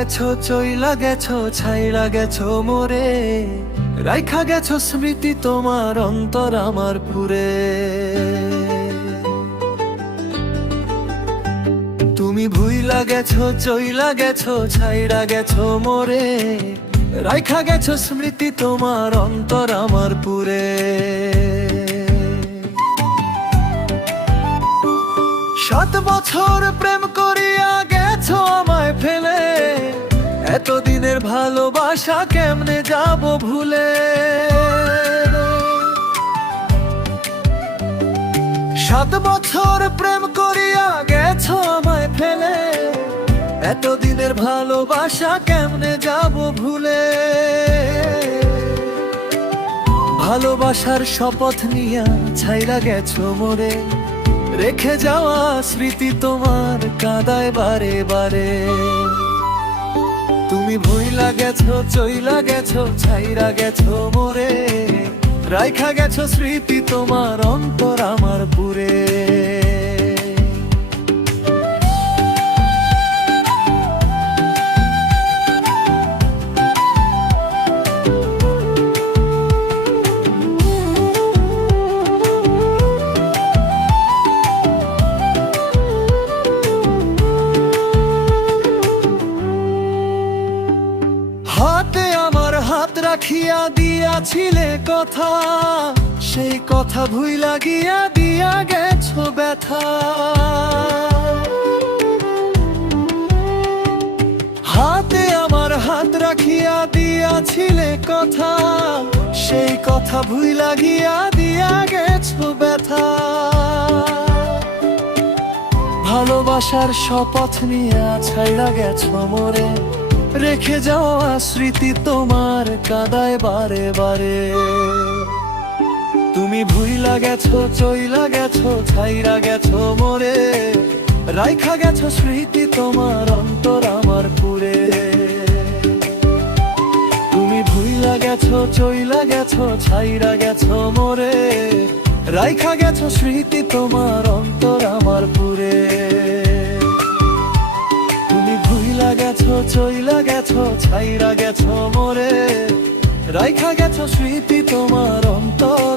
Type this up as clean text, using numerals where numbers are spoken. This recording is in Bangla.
গেছো, চইলা গেছো, ছাইড়া গেছো মোরে, রাইখা গেছো স্মৃতি তোমার অন্তর আমার পুরে। তুমি ভুইলা গেছো, চইলা গেছো, ছাইড়া গেছো মোরে, রাইখা গেছো স্মৃতি তোমার অন্তর আমার পুরে। 7 বছর প্রেম করিয়া গেছো আমায় ফেলে, এতদিনের ভালোবাসা কেমনে যাব ভুলে। 7 বছর প্রেম করিয়া গেছো আমায় ফেলে, এতদিনের ভালোবাসা কেমনে যাব ভুলে। ভালোবাসার শপথ নিয়া ছাইরা গেছো মোরে, রেখে যাওয়া স্মৃতি তোমার কাঁদায় বারে বারে। তুমি ভুইলা গেছো, চইলা গেছো, ছাইরা গেছো মোরে, রাইখা গেছো স্মৃতি তোমার অন্তর আমার পুরে। হাতে আমার হাত রাখিয়া দিয়াছিলে কথা, সেই কথা ভুইলা গিয়া দিয়া গেছো ব্যথা। হাতে আমার হাত রাখিয়া দিয়াছিলে কথা, সেই কথা ভুইলা গিয়া দিয়া গেছো ব্যথা। ভালোবাসার শপথ নিয়া ছাইড়া গেছো মোরে, রেখে যাওয়া স্মৃতি তোমার কাঁদায় বারে বারে। তুমি ভুইলা গেছো, চইলা গেছো, ছাইরা গেছো মোরে, রাইখা গেছো স্মৃতি তোমার অন্তর আমার পুরে। তুমি ভুইলা গেছো, চইলা গেছো, ছাইরা গেছো মোরে, রাইখা গেছো স্মৃতি তোমার অন্তর আমার পুরে। গেছো, চইলা গেছো, ছাইরা গেছো মোরে, রাইখা গেছো স্মৃতি তোমার অন্তর